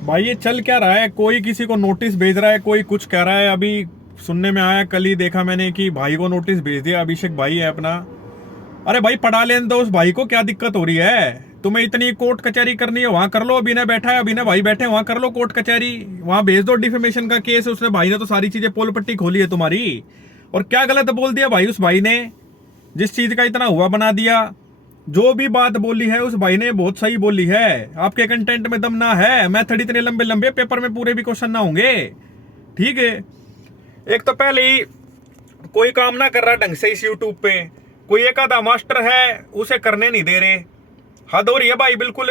भाई ये चल क्या रहा है? कोई किसी को नोटिस भेज रहा है, कोई कुछ कह रहा है। अभी सुनने में आया, कल ही देखा मैंने कि भाई को नोटिस भेज दिया। अभिषेक भाई है अपना। अरे भाई पढ़ा लेने दो उस भाई को, क्या दिक्कत हो रही है? तुम्हें इतनी कोर्ट कचहरी करनी है, वहां कर लो। अभिनय बैठा है, अभिनय भाई बैठे हैं, वहां कर लो कोर्ट कचहरी। वहां भेज दो डिफेमेशन का केस। उसने भाई ने तो सारी चीजें पोल पट्टी खोली है तुम्हारी। और क्या गलत बोल दिया भाई उस भाई ने? जिस चीज का इतना हुआ बना दिया। जो भी बात बोली है उस भाई ने बहुत सही बोली है। आपके कंटेंट में दम ना है, मेथड इतने लंबे लंबे, पेपर में पूरे भी क्वेश्चन ना होंगे। ठीक है। एक तो पहले ही कोई काम ना कर रहा ढंग से इस यूट्यूब पे। कोई एक आधा मास्टर है, उसे करने नहीं दे रहे। हद हो रही है भाई बिल्कुल।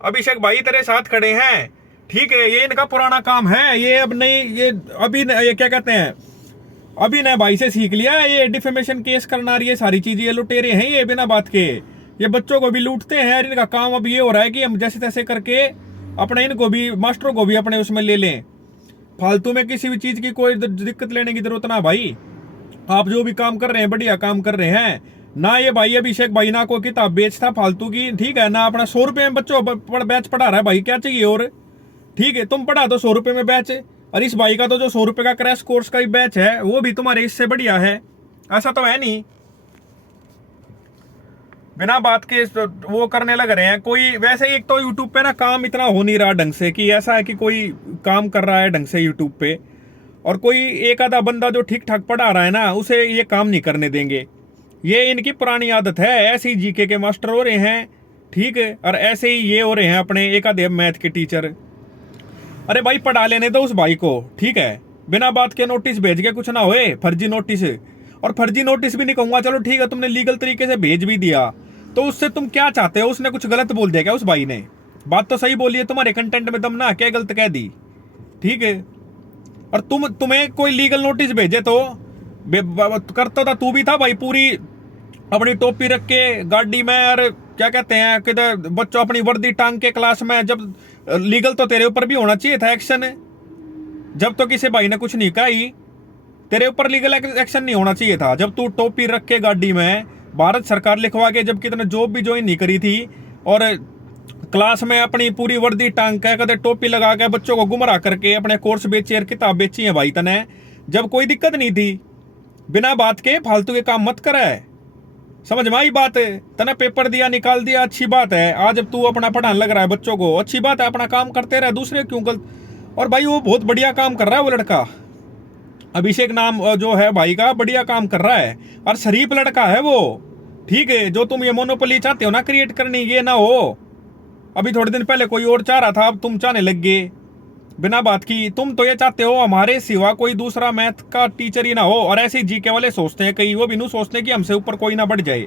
अभिषेक भाई तेरे साथ खड़े हैं। ठीक है, ये इनका पुराना काम है। ये अब नहीं, ये क्या कहते हैं, अभी ने भाई से सीख लिया। ये डिफेमेशन केस करना, ये सारी चीजें, ये लुटेरे हैं ये बिना बात के। ये बच्चों को भी लूटते हैं। इनका काम अब ये हो रहा है कि हम जैसे तैसे करके अपने इनको भी, मास्टरों को भी अपने उसमें ले लें। फालतू में किसी भी चीज की कोई दिक्कत लेने की जरूरत ना भाई। आप जो भी काम कर रहे हैं बढ़िया काम कर रहे हैं। ना ये भाई अभिषेक भाई ना कोई किताब बेचता फालतू की, ठीक है ना, अपना 100 रुपए में बच्चों बैच पढ़ा रहा है भाई, क्या चाहिए और? ठीक है, तुम पढ़ा दो 100 रुपए में बैच। और इस भाई का तो जो 100 रुपए का क्रैश कोर्स का ही बैच है, वो भी तुम्हारे इससे बढ़िया है। ऐसा तो है नहीं। बिना बात के वो करने लग रहे हैं। कोई वैसे ही, एक तो यूट्यूब पे ना काम इतना हो नहीं रहा ढंग से, कि ऐसा है कि कोई काम कर रहा है ढंग से यूट्यूब पे, और कोई एक आधा बंदा जो ठीक ठाक पढ़ा रहा है ना, उसे ये काम नहीं करने देंगे। ये इनकी पुरानी आदत है। ऐसे ही जीके के मास्टर हो रहे हैं, ठीक है, और ऐसे ही ये हो रहे हैं अपने एक आधे मैथ के टीचर। अरे भाई पढ़ा लेने दो उस भाई को, ठीक है। बिना बात के नोटिस भेज के कुछ ना होए, फर्जी नोटिस। और फर्जी नोटिस भी नहीं कहूंगा, चलो ठीक है, तुमने लीगल तरीके से भेज भी दिया, तो उससे तुम क्या चाहते हो? उसने कुछ गलत बोल दिया क्या उस भाई ने? बात तो सही बोली है, तुम्हारे कंटेंट में दम ना, क्या गलत कह दी? ठीक है। और तुम्हें कोई लीगल नोटिस भेजे तो करता था, तू भी था भाई, पूरी अपनी टोपी रख के गाड़ी में, और क्या कहते हैं, किधर बच्चों अपनी वर्दी टांग के क्लास में। जब लीगल तो तेरे ऊपर भी होना चाहिए था एक्शन। जब तो किसी भाई ने कुछ नहीं कहा ही, तेरे ऊपर लीगल एक्शन नहीं होना चाहिए था। जब तू टोपी रख के गाड़ी में, भारत सरकार लिखवा के, जब कितने जॉब भी ज्वाइन नहीं करी थी, और क्लास में अपनी पूरी वर्दी टांग के, कदे टोपी लगा के, बच्चों को गुमराह करके अपने कोर्स बेचे और किताब बेची है भाई तने। जब कोई दिक्कत नहीं थी। बिना बात के फालतू के काम मत करे। समझ में आई बात? तने पेपर दिया, निकाल दिया, अच्छी बात है। आज जब तू अपना पढ़ाने लग रहा है बच्चों को, अच्छी बात है, अपना काम करते रहे, दूसरे क्यों गलत। और भाई वो बहुत बढ़िया काम कर रहा है वो लड़का। अभिषेक नाम जो है भाई का, बढ़िया काम कर रहा है, और शरीफ लड़का है वो। ठीक है, जो तुम ये मोनोपोली चाहते हो ना क्रिएट करनी, ये ना हो। अभी थोड़े दिन पहले कोई और चाह रहा था, अब तुम चाहने लग गए बिना बात की। तुम तो ये चाहते हो हमारे सिवा कोई दूसरा मैथ का टीचर ही ना हो। और ऐसे ही जीके वाले सोचते हैं कई, वो भी नहीं सोचते कि हमसे ऊपर कोई ना बढ़ जाए।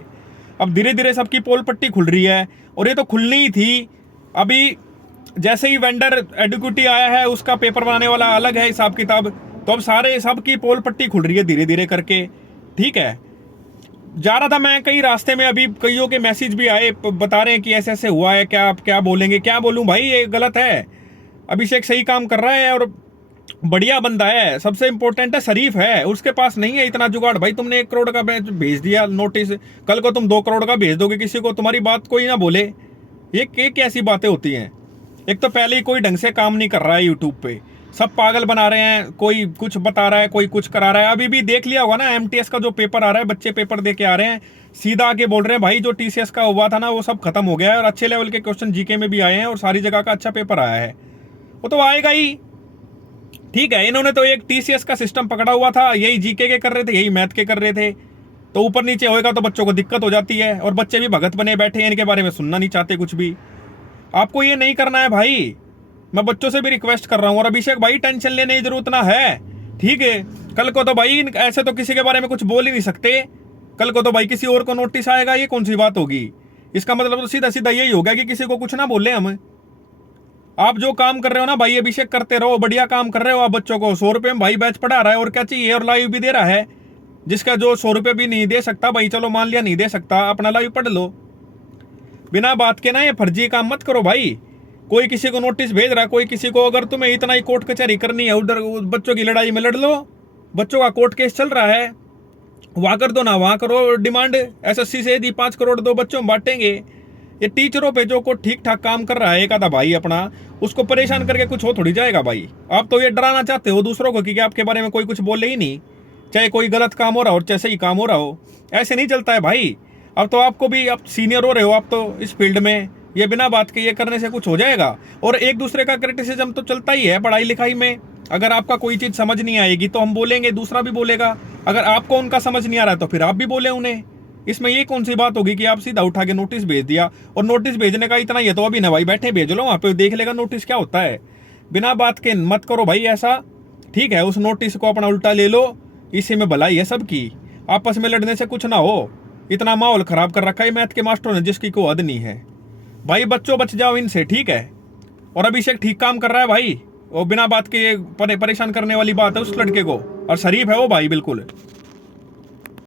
अब धीरे धीरे सबकी पोल पट्टी खुल रही है, और ये तो खुलनी ही थी। अभी जैसे ही वेंडर एडुक्यूटी आया है, उसका पेपर बनाने वाला अलग है हिसाब किताब, तो अब सारे सबकी पोल पट्टी खुल रही है धीरे धीरे करके। ठीक है। जा रहा था मैं कई रास्ते में, अभी कईयों के मैसेज भी आए, बता रहे हैं कि ऐसे ऐसे हुआ है, क्या आप क्या बोलेंगे? क्या बोलूं भाई, ये गलत है। अभिषेक सही काम कर रहा है और बढ़िया बंदा है, सबसे इंपॉर्टेंट है, शरीफ है। उसके पास नहीं है इतना जुगाड़। भाई तुमने 1 करोड़ का भेज दिया नोटिस, कल को तुम 2 करोड़ का भेज दोगे किसी को, तुम्हारी बात कोई ना बोले। ये कैसी बातें होती हैं? एक तो पहले ही कोई ढंग से काम नहीं कर रहा है यूट्यूब पे, सब पागल बना रहे हैं। कोई कुछ बता रहा है, कोई कुछ करा रहा है। अभी भी देख लिया होगा ना, एमटीएस का जो पेपर आ रहा है, बच्चे पेपर दे के आ रहे हैं, सीधा आके बोल रहे हैं भाई जो टीसीएस का हुआ था ना, वो सब खत्म हो गया है, और अच्छे लेवल के क्वेश्चन जीके में भी आए हैं, और सारी जगह का अच्छा पेपर आया है। वो तो आएगा ही। ठीक है, इन्होंने तो एक टीसीएस का सिस्टम पकड़ा हुआ था, यही जीके के कर रहे थे, यही मैथ के कर रहे थे, तो ऊपर नीचे होएगा तो बच्चों को दिक्कत हो जाती है। और बच्चे भी भगत बने बैठे हैं, इनके बारे में सुनना नहीं चाहते कुछ भी। आपको ये नहीं करना है भाई, मैं बच्चों से भी रिक्वेस्ट कर रहा हूँ। और अभिषेक भाई टेंशन लेने की जरूरत ना है, ठीक है। कल को तो भाई ऐसे तो किसी के बारे में कुछ बोल ही नहीं सकते। कल को तो भाई किसी और को नोटिस आएगा, ये कौन सी बात होगी? इसका मतलब तो सीधा सीधा यही होगा कि किसी को कुछ ना बोले हम। आप जो काम कर रहे हो ना भाई अभिषेक, करते रहो, बढ़िया काम कर रहे हो। आप बच्चों को 100 रुपये में भाई बैच पढ़ा रहा है, और क्या चाहिए? और लाइव भी दे रहा है। जिसका जो 100 रुपये भी नहीं दे सकता भाई, चलो मान लिया नहीं दे सकता, अपना लाइव पढ़ लो। बिना बात के ना ये फर्जी काम मत करो भाई। कोई किसी को नोटिस भेज रहा है, कोई किसी को, अगर तुम्हें इतना ही कोर्ट कचहरी करनी है, उधर बच्चों की लड़ाई में लड़ लो। बच्चों का कोर्ट केस चल रहा है, वहां कर दो ना, वहां करो डिमांड। एसएससी से यदि 5 करोड़ दो बच्चों में बांटेंगे, ये टीचरों पे जो को ठीक ठाक काम कर रहा है एक आधा भाई अपना, उसको परेशान करके कुछ हो थोड़ी जाएगा भाई। आप तो ये डराना चाहते हो दूसरों को कि आपके बारे में कोई कुछ बोले ही नहीं, चाहे कोई गलत काम हो रहा हो चाहे सही काम हो रहा हो। ऐसे नहीं चलता है भाई। अब तो आपको भी, आप सीनियर हो रहे हो, आप तो इस फील्ड में, ये बिना बात के ये करने से कुछ हो जाएगा। और एक दूसरे का क्रिटिसिज्म तो चलता ही है पढ़ाई लिखाई में। अगर आपका कोई चीज़ समझ नहीं आएगी तो हम बोलेंगे, दूसरा भी बोलेगा। अगर आपको उनका समझ नहीं आ रहा है तो फिर आप भी बोले उन्हें। इसमें ये कौन सी बात होगी कि आप सीधा उठा के नोटिस भेज दिया। और नोटिस भेजने का इतना, ये तो अभी ना भाई बैठे भेज लो, वहाँ पे देख लेगा नोटिस क्या होता है। बिना बात के मत करो भाई ऐसा, ठीक है। उस नोटिस को अपना उल्टा ले लो, इसी में भलाई है सबकी। आपस में लड़ने से कुछ ना हो। इतना माहौल खराब कर रखा है मैथ के मास्टरों ने जिसकी कोई हद नहीं है भाई। बच्चों बच जाओ इनसे, ठीक है। और अभिषेक ठीक काम कर रहा है भाई, वो बिना बात के परेशान करने वाली बात है उस लड़के को, और शरीफ है वो भाई बिल्कुल।